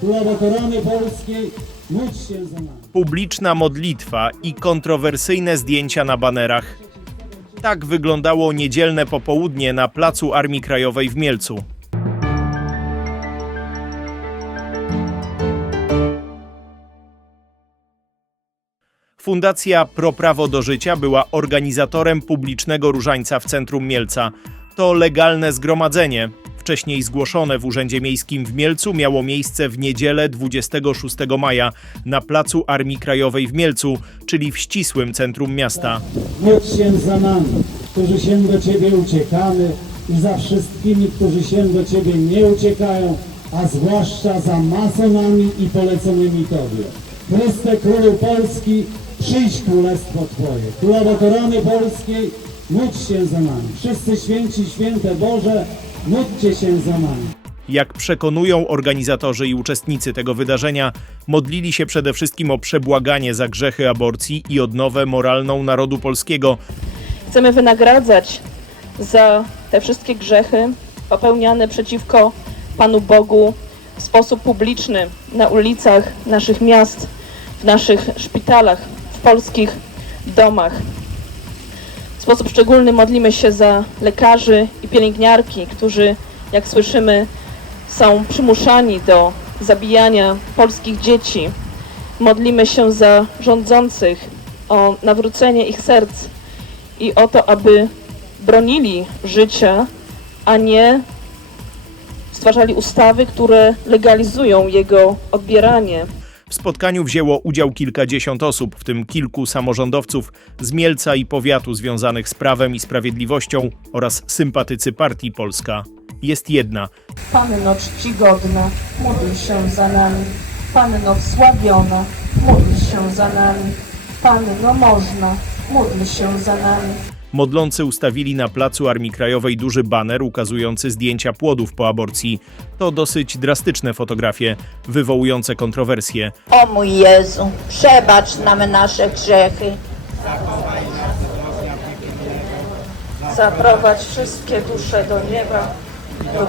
Królowo Korony Polskiej, módl się za nami. publiczna modlitwa i kontrowersyjne zdjęcia na banerach. Tak wyglądało niedzielne popołudnie na placu Armii Krajowej w Mielcu. Fundacja Pro Prawo do Życia była organizatorem publicznego różańca w centrum Mielca. To legalne zgromadzenie. Wcześniej zgłoszone w Urzędzie Miejskim w Mielcu miało miejsce w niedzielę 26 maja na placu Armii Krajowej w Mielcu, czyli w ścisłym centrum miasta. Módl się za nami, którzy się do Ciebie uciekamy i za wszystkimi, którzy się do Ciebie nie uciekają, a zwłaszcza za masonami i poleconymi Tobie. Chryste Królu Polski, przyjdź królestwo Twoje. Królowo Korony Polskiej, módl się za nami. Wszyscy święci, święte Boże, módlcie się za nami. Jak przekonują organizatorzy i uczestnicy tego wydarzenia, modlili się przede wszystkim o przebłaganie za grzechy aborcji i odnowę moralną narodu polskiego, Chcemy wynagradzać za te wszystkie grzechy popełniane przeciwko Panu Bogu w sposób publiczny na ulicach naszych miast, w naszych szpitalach, w polskich domach. Sposób szczególny modlimy się za lekarzy i pielęgniarki, którzy, jak słyszymy, są przymuszani do zabijania polskich dzieci. Modlimy się za rządzących o nawrócenie ich serc i o to, aby bronili życia, a nie stwarzali ustawy, które legalizują jego odbieranie. W spotkaniu wzięło udział kilkadziesiąt osób, w tym kilku samorządowców z Mielca i powiatu związanych z prawem i sprawiedliwością oraz sympatycy partii Polska. Jest jedna, Panno czcigodna, módl się za nami. Panno wsławiona, módl się za nami. Panno można, módl się za nami. Modlący ustawili na placu Armii Krajowej duży baner ukazujący zdjęcia płodów po aborcji. To dosyć drastyczne fotografie, wywołujące kontrowersje. O mój Jezu, przebacz nam nasze grzechy. Zaprowadź wszystkie dusze do nieba.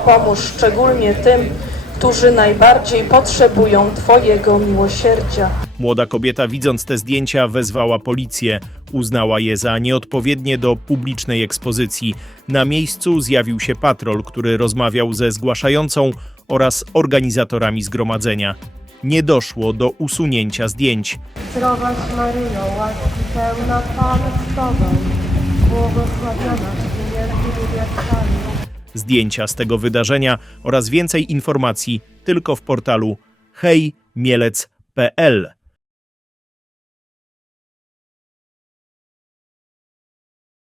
Pomóż szczególnie tym, którzy najbardziej potrzebują Twojego miłosierdzia. Młoda kobieta, widząc te zdjęcia, wezwała policję. Uznała je za nieodpowiednie do publicznej ekspozycji. Na miejscu zjawił się patrol, który rozmawiał ze zgłaszającą oraz organizatorami zgromadzenia. Nie doszło do usunięcia zdjęć. Zdrowaś Maryjo, łaski pełna Pan z Tobą, błogosławionaś Ty między niewiastami. Zdjęcia z tego wydarzenia oraz więcej informacji tylko w portalu hejmielec.pl.